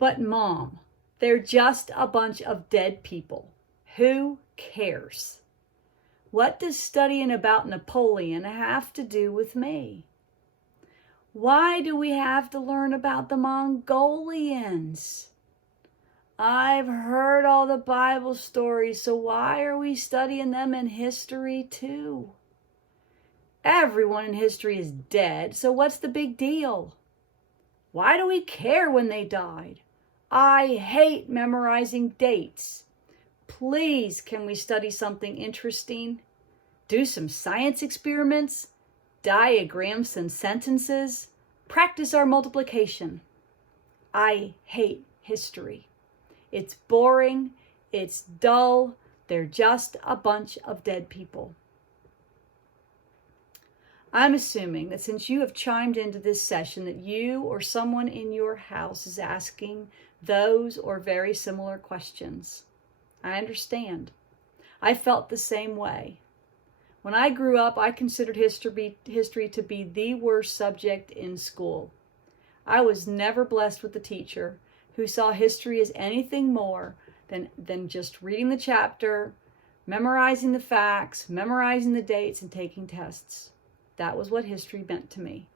But Mom, they're just a bunch of dead people. Who cares? What does studying about Napoleon have to do with me? Why do we have to learn about the Mongolians? I've heard all the Bible stories, so why are we studying them in history too? Everyone in history is dead, so what's the big deal? Why do we care when they died? I hate memorizing dates. Please, can we study something interesting? Do some science experiments? Diagram some sentences? Practice our multiplication. I hate history. It's boring, it's dull, they're just a bunch of dead people. I'm assuming that since you have chimed into this session that you or someone in your house is asking those or very similar questions. I understand. I felt the same way. When I grew up, I considered history to be the worst subject in school. I was never blessed with a teacher who saw history as anything more than just reading the chapter, memorizing the facts, memorizing the dates, and taking tests. That was what history meant to me.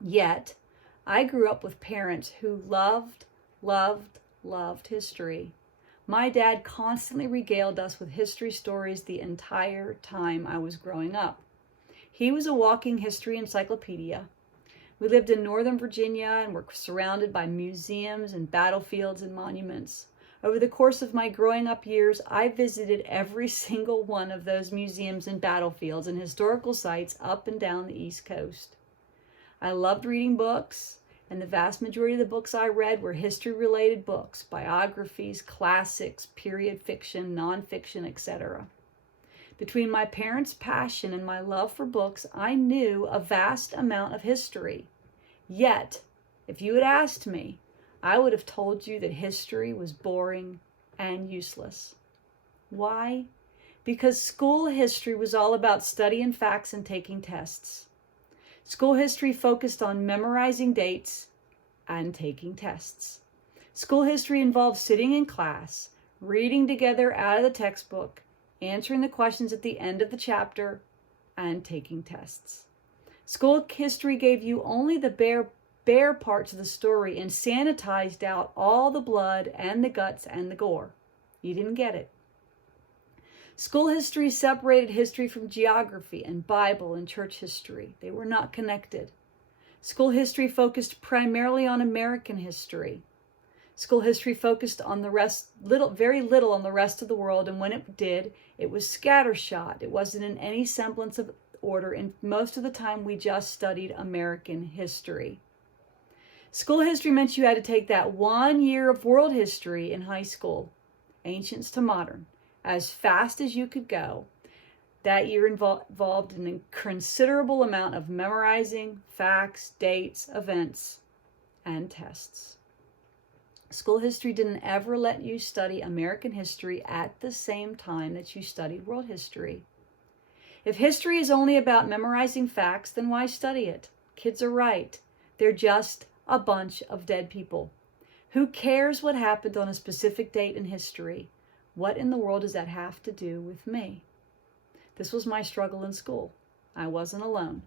Yet, I grew up with parents who loved history. My dad constantly regaled us with history stories the entire time I was growing up. He was a walking history encyclopedia. We lived in Northern Virginia and were surrounded by museums and battlefields and monuments. Over the course of my growing up years, I visited every single one of those museums and battlefields and historical sites up and down the East Coast. I loved reading books, and the vast majority of the books I read were history-related books, biographies, classics, period fiction, nonfiction, etc. Between my parents' passion and my love for books, I knew a vast amount of history. Yet, if you had asked me, I would have told you that history was boring and useless. Why? Because school history was all about studying facts and taking tests. School history focused on memorizing dates and taking tests. School history involved sitting in class, reading together out of the textbook, answering the questions at the end of the chapter, and taking tests. School history gave you only the bare parts of the story and sanitized out all the blood and the guts and the gore. You didn't get it. School history separated history from geography and Bible and church history. They were not connected. School history focused primarily on American history. School history focused on very little on the rest of the world, and when it did, it was scattershot. It wasn't in any semblance of order, and most of the time we just studied American history. School history meant you had to take that 1 year of world history in high school, ancients to modern, as fast as you could go. That year involved an considerable amount of memorizing, facts, dates, events, and tests. School history didn't ever let you study American history at the same time that you studied world history. If history is only about memorizing facts, then why study it? Kids are right. They're just a bunch of dead people. Who cares what happened on a specific date in history? What in the world does that have to do with me? This was my struggle in school. I wasn't alone.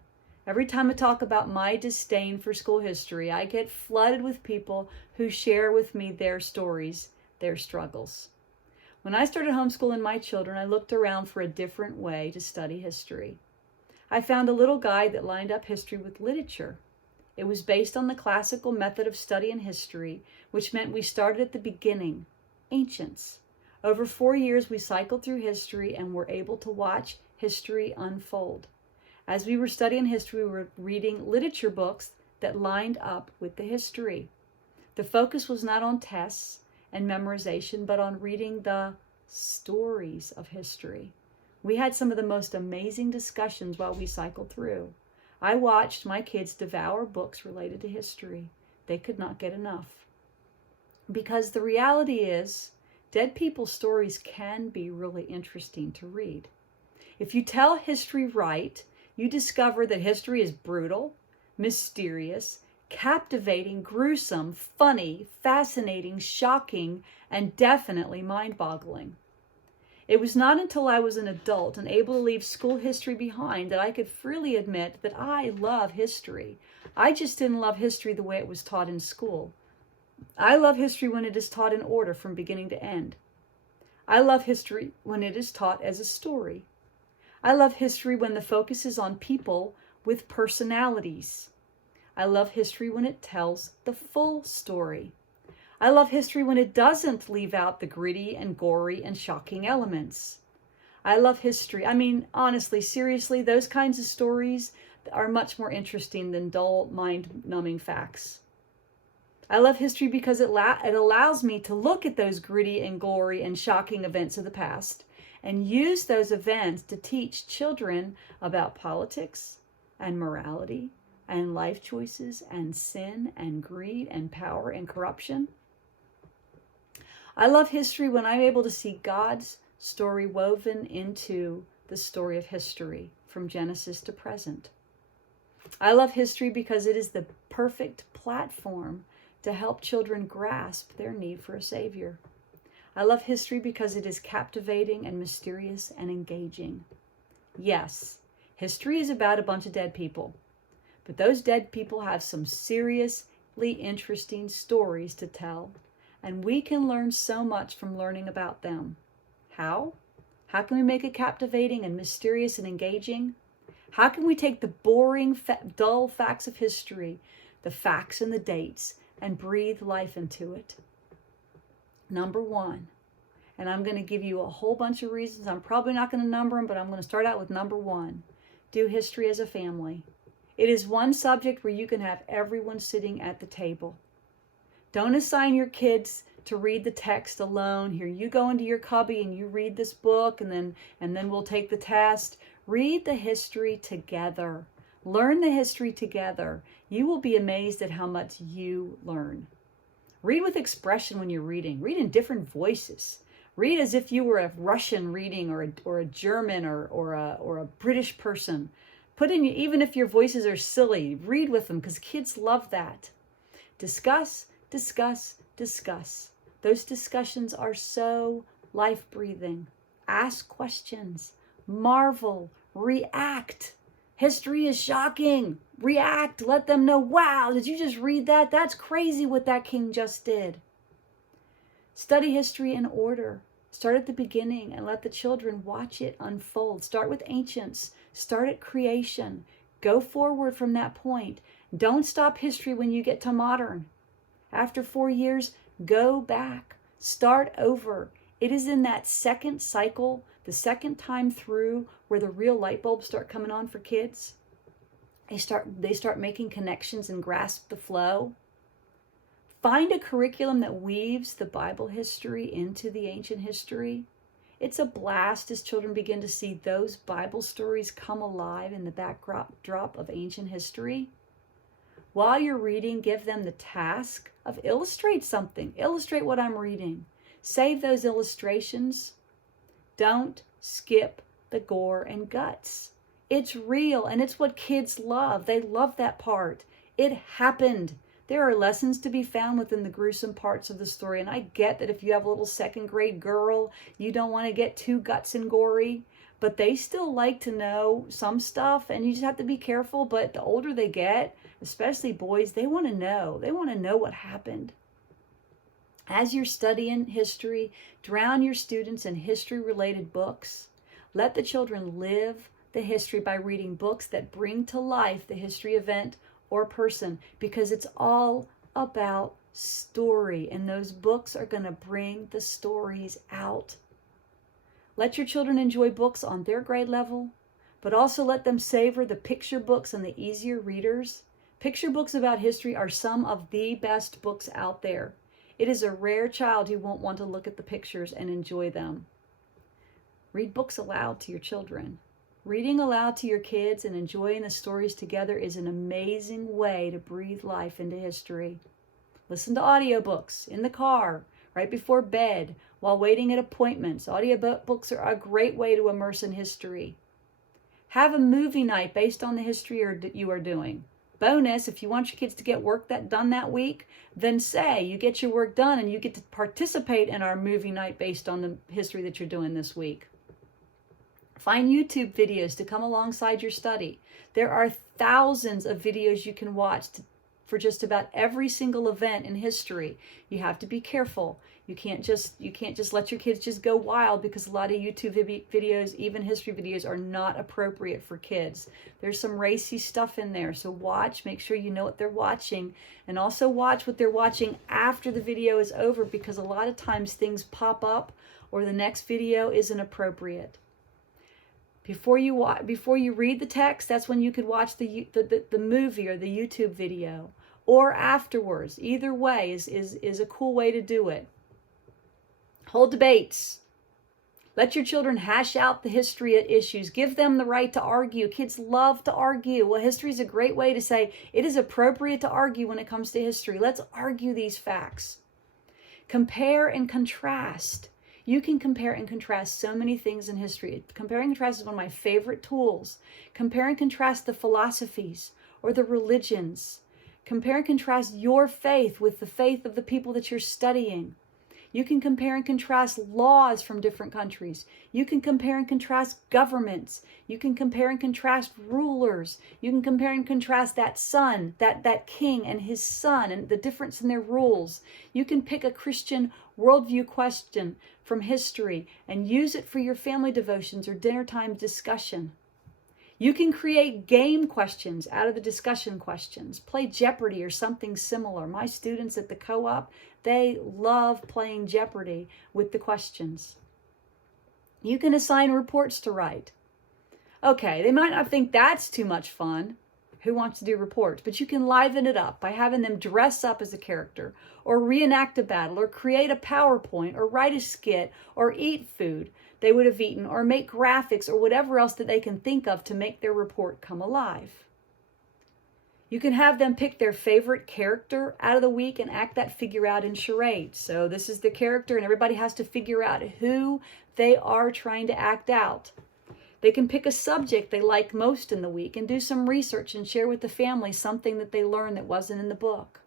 Every time I talk about my disdain for school history, I get flooded with people who share with me their stories, their struggles. When I started homeschooling my children, I looked around for a different way to study history. I found a little guide that lined up history with literature. It was based on the classical method of studying history, which meant we started at the beginning, ancients. Over 4 years, we cycled through history and were able to watch history unfold. As we were studying history, we were reading literature books that lined up with the history. The focus was not on tests and memorization, but on reading the stories of history. We had some of the most amazing discussions while we cycled through. I watched my kids devour books related to history. They could not get enough. Because the reality is, dead people's stories can be really interesting to read. If you tell history right, you discover that history is brutal, mysterious, captivating, gruesome, funny, fascinating, shocking, and definitely mind-boggling. It was not until I was an adult and able to leave school history behind that I could freely admit that I love history. I just didn't love history the way it was taught in school. I love history when it is taught in order from beginning to end. I love history when it is taught as a story. I love history when the focus is on people with personalities. I love history when it tells the full story. I love history when it doesn't leave out the gritty and gory and shocking elements. I love history. Honestly, seriously, those kinds of stories are much more interesting than dull, mind-numbing facts. I love history because it allows me to look at those gritty and gory and shocking events of the past and use those events to teach children about politics and morality and life choices and sin and greed and power and corruption. I love history when I'm able to see God's story woven into the story of history from Genesis to present. I love history because it is the perfect platform to help children grasp their need for a Savior. I love history because it is captivating and mysterious and engaging. Yes, history is about a bunch of dead people, but those dead people have some seriously interesting stories to tell, and we can learn so much from learning about them. How? How can we make it captivating and mysterious and engaging? How can we take the boring, dull facts of history, the facts and the dates, and breathe life into it? Number one, and I'm going to give you a whole bunch of reasons. I'm probably not going to number them, but I'm going to start out with number one. Do history as a family. It is one subject where you can have everyone sitting at the table. Don't assign your kids to read the text alone. Here, you go into your cubby and you read this book, and then we'll take the test. Read the history together. Learn the history together. You will be amazed at how much you learn. Read with expression when you're reading. Read in different voices. Read as if you were a Russian reading or a German or a British person. Put in, even if your voices are silly, read with them because kids love that. Discuss, discuss, discuss. Those discussions are so life-breathing. Ask questions. Marvel. React. History is shocking. React. Let them know, wow, did you just read that? That's crazy what that king just did. Study history in order. Start at the beginning and let the children watch it unfold. Start with ancients. Start at creation. Go forward from that point. Don't stop history when you get to modern. After 4 years, go back. Start over. It is in that second cycle, the second time through, where the real light bulbs start coming on for kids. They start making connections and grasp the flow. Find a curriculum that weaves the Bible history into the ancient history. It's a blast as children begin to see those Bible stories come alive in the backdrop of ancient history. While you're reading, give them the task of illustrate something. Illustrate what I'm reading. Save those illustrations. Don't skip the gore and guts. It's real, and it's what kids love. They love that part. It happened. There are lessons to be found within the gruesome parts of the story, and I get that if you have a little second grade girl, you don't want to get too guts and gory, but they still like to know some stuff, and you just have to be careful. But the older they get, especially boys, they want to know. They want to know what happened. As you're studying history, drown your students in history-related books. Let the children live the history by reading books that bring to life the history event or person, because it's all about story, and those books are going to bring the stories out. Let your children enjoy books on their grade level, but also let them savor the picture books and the easier readers. Picture books about history are some of the best books out there. It is a rare child who won't want to look at the pictures and enjoy them. Read books aloud to your children. Reading aloud to your kids and enjoying the stories together is an amazing way to breathe life into history. Listen to audiobooks in the car, right before bed, while waiting at appointments. Audiobooks are a great way to immerse in history. Have a movie night based on the history you are doing. Bonus, if you want your kids to get work done that week, then say you get your work done and you get to participate in our movie night based on the history that you're doing this week. Find YouTube videos to come alongside your study. There are thousands of videos you can watch for just about every single event in history. You have to be careful. You can't just let your kids just go wild, because a lot of YouTube videos, even history videos, are not appropriate for kids. There's some racy stuff in there. So make sure you know what they're watching, and also watch what they're watching after the video is over, because a lot of times things pop up or the next video isn't appropriate. Before you read the text, that's when you could watch the movie or the YouTube video, or afterwards. Either way is a cool way to do it. Hold debates. Let your children hash out the history issues. Give them the right to argue. Kids love to argue. Well, history is a great way to say it is appropriate to argue when it comes to history. Let's argue these facts. Compare and contrast. You can compare and contrast so many things in history. Compare and contrast is one of my favorite tools. Compare and contrast the philosophies or the religions. Compare and contrast your faith with the faith of the people that you're studying. You can compare and contrast laws from different countries. You can compare and contrast governments. You can compare and contrast rulers. You can compare and contrast that son, that king and his son, and the difference in their rules. You can pick a Christian worldview question from history and use it for your family devotions or dinner time discussion. You can create game questions out of the discussion questions. Play Jeopardy or something similar. My students at the co-op, they love playing Jeopardy with the questions. You can assign reports to write. Okay, they might not think that's too much fun. Who wants to do reports? But you can liven it up by having them dress up as a character, or reenact a battle, or create a PowerPoint, or write a skit, or eat food they would have eaten, or make graphics, or whatever else that they can think of to make their report come alive. You can have them pick their favorite character out of the week and act that figure out in charades. So this is the character, and everybody has to figure out who they are trying to act out. They can pick a subject they like most in the week and do some research and share with the family something that they learned that wasn't in the book.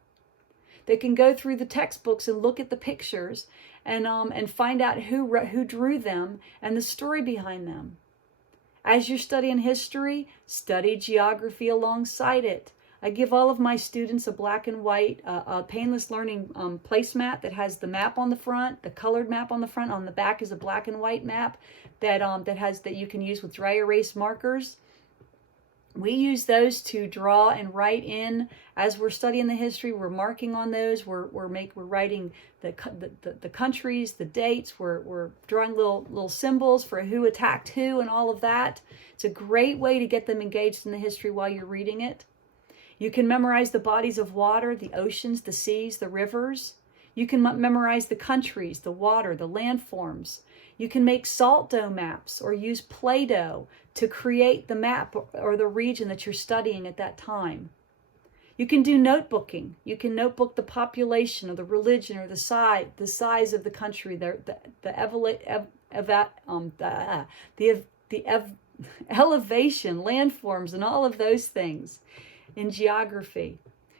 They can go through the textbooks and look at the pictures and find out who drew them and the story behind them. As you're studying history, study geography alongside it. I give all of my students a black and white, painless learning placemat that has the map on the front, the colored map on the front. On the back is a black and white map that you can use with dry erase markers. We use those to draw and write in as we're studying the history. We're marking on those. We're writing the countries, the dates. We're drawing little symbols for who attacked who and all of that. It's a great way to get them engaged in the history while you're reading it. You can memorize the bodies of water, the oceans, the seas, the rivers. You can memorize the countries, the water, the landforms. You can make salt dough maps or use Play-Doh to create the map or the region that you're studying at that time. You can do notebooking. You can notebook the population or the religion or the size of the country, the elevation, landforms, and all of those things. In geography,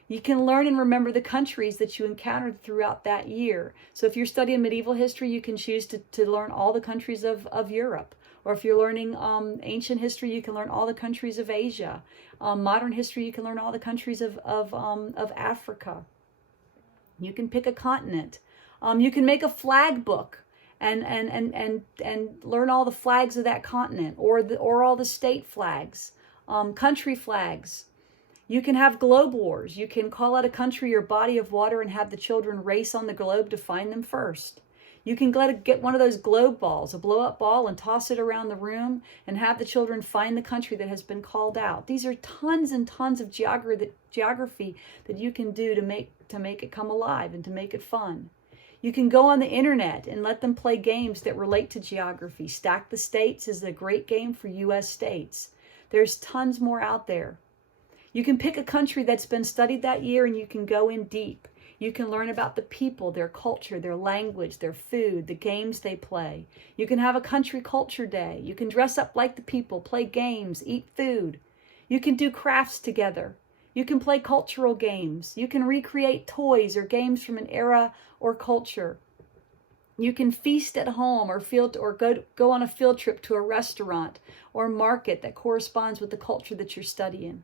you can learn and remember the countries that you encountered throughout that year. So if you're studying medieval history, you can choose to learn all the countries of Europe. Or if you're learning ancient history, you can learn all the countries of Asia. Modern history, you can learn all the countries of Africa. You can pick a continent. You can make a flag book and learn all the flags of that continent, or all the state flags, country flags. You can have globe wars. You can call out a country or body of water and have the children race on the globe to find them first. You can get one of those globe balls, a blow-up ball, and toss it around the room and have the children find the country that has been called out. These are tons and tons of geography that you can do to make it come alive and to make it fun. You can go on the internet and let them play games that relate to geography. Stack the States is a great game for U.S. states. There's tons more out there. You can pick a country that's been studied that year and you can go in deep. You can learn about the people, their culture, their language, their food, the games they play. You can have a country culture day. You can dress up like the people, play games, eat food. You can do crafts together. You can play cultural games. You can recreate toys or games from an era or culture. You can feast at home or go on a field trip to a restaurant or market that corresponds with the culture that you're studying.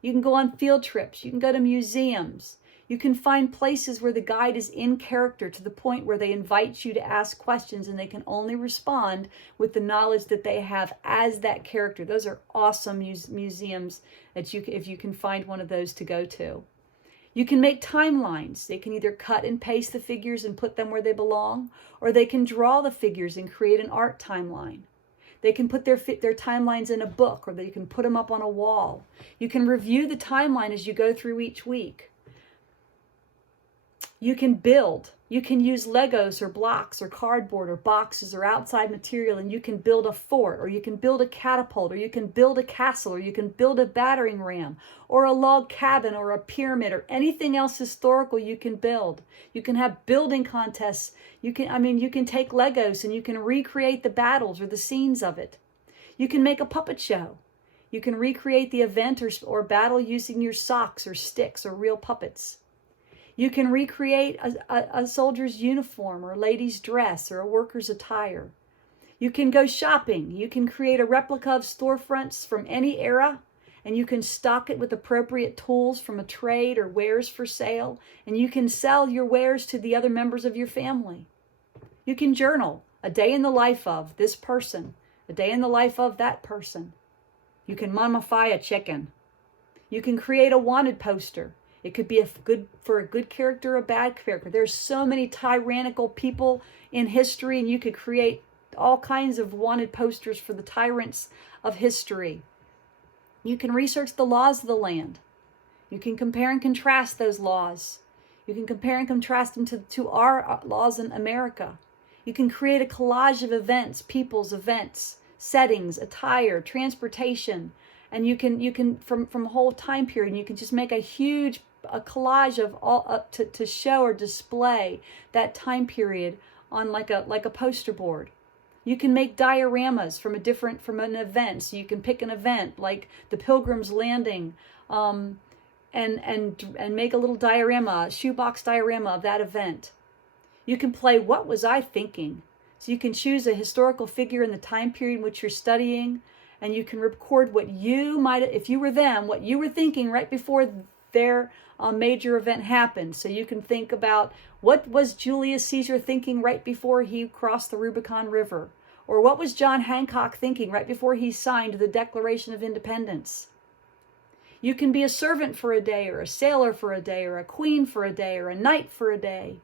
You can go on field trips. You can go to museums. You can find places where the guide is in character to the point where they invite you to ask questions and they can only respond with the knowledge that they have as that character. Those are awesome museums that if you can find one of those to go to. You can make timelines. They can either cut and paste the figures and put them where they belong, or they can draw the figures and create an art timeline. They can put their timelines in a book, or they can put them up on a wall. You can review the timeline as you go through each week. You can build. You can use Legos or blocks or cardboard or boxes or outside material, and you can build a fort, or you can build a catapult, or you can build a castle, or you can build a battering ram, or a log cabin, or a pyramid, or anything else historical you can build. You can have building contests. You can take Legos and you can recreate the battles or the scenes of it. You can make a puppet show. You can recreate the event or battle using your socks or sticks or real puppets. You can recreate a soldier's uniform or a lady's dress or a worker's attire. You can go shopping. You can create a replica of storefronts from any era, and you can stock it with appropriate tools from a trade or wares for sale, and you can sell your wares to the other members of your family. You can journal a day in the life of this person, a day in the life of that person. You can mummify a chicken. You can create a wanted poster. It could be for a good character or a bad character. There's so many tyrannical people in history, and you could create all kinds of wanted posters for the tyrants of history. You can research the laws of the land. You can compare and contrast those laws. You can compare and contrast them to our laws in America. You can create a collage of events, people's events, settings, attire, transportation, and you can from a whole time period, you can just make a collage of all to show or display that time period on like a poster board. You can make dioramas from an event. So you can pick an event like the Pilgrim's Landing, and make a little diorama, a shoebox diorama of that event. You can play What Was I Thinking? So you can choose a historical figure in the time period in which you're studying, and you can record what you might, if you were them, what you were thinking right before their major event happened. So you can think about, what was Julius Caesar thinking right before he crossed the Rubicon River? Or what was John Hancock thinking right before he signed the Declaration of Independence? You can be a servant for a day, or a sailor for a day, or a queen for a day, or a knight for a day.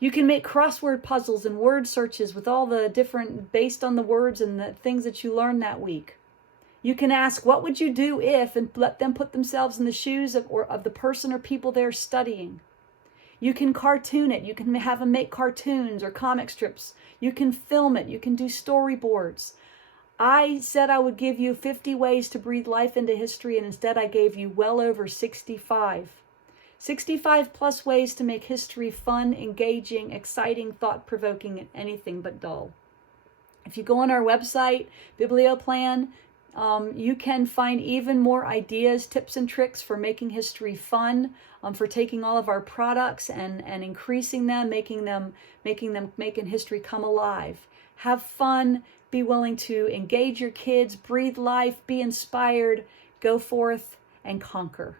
You can make crossword puzzles and word searches with all the different, based on the words and the things that you learned that week. You can ask, what would you do if, and let them put themselves in the shoes of the person or people they're studying. You can cartoon it. You can have them make cartoons or comic strips. You can film it. You can do storyboards. I said I would give you 50 ways to breathe life into history, and instead I gave you well over 65. 65 plus ways to make history fun, engaging, exciting, thought-provoking, and anything but dull. If you go on our website, BiblioPlan, you can find even more ideas, tips, and tricks for making history fun, for taking all of our products and increasing them, making history come alive. Have fun, be willing to engage your kids, breathe life, be inspired, go forth and conquer.